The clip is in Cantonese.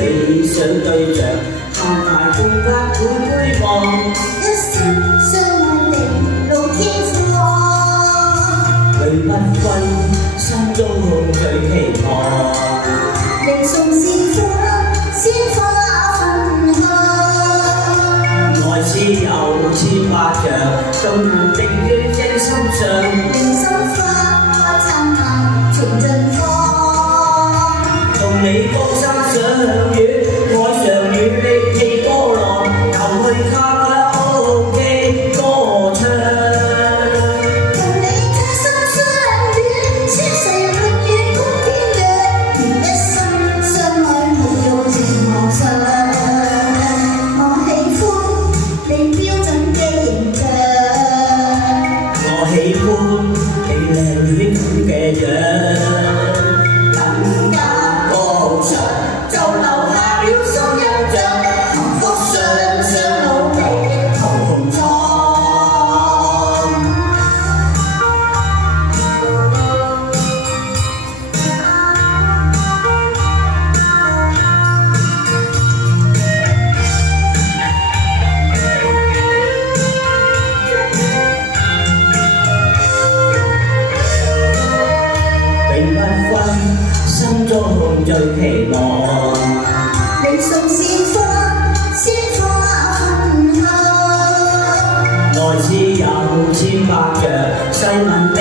理想對象，行埋共拍會杯望，一生相愛地老天荒，永不分，心中夢最期望。離送鮮花分享，愛似油似百樣，總能定於正心上。令心花開燦爛情盡放，同你高山上雨，海上與你氣波浪，遊去卡拉 OK 歌唱。同你他心相戀，千世永遠共編約，願一生相愛無欲情無常。我喜歡你標準嘅形象，我喜歡你靚女咁嘅樣。更加高尚，就留下了深印象，幸福雙雙努力同創。永不分，心中夢最期望。你送鮮花分享，愛似油似百樣，細問的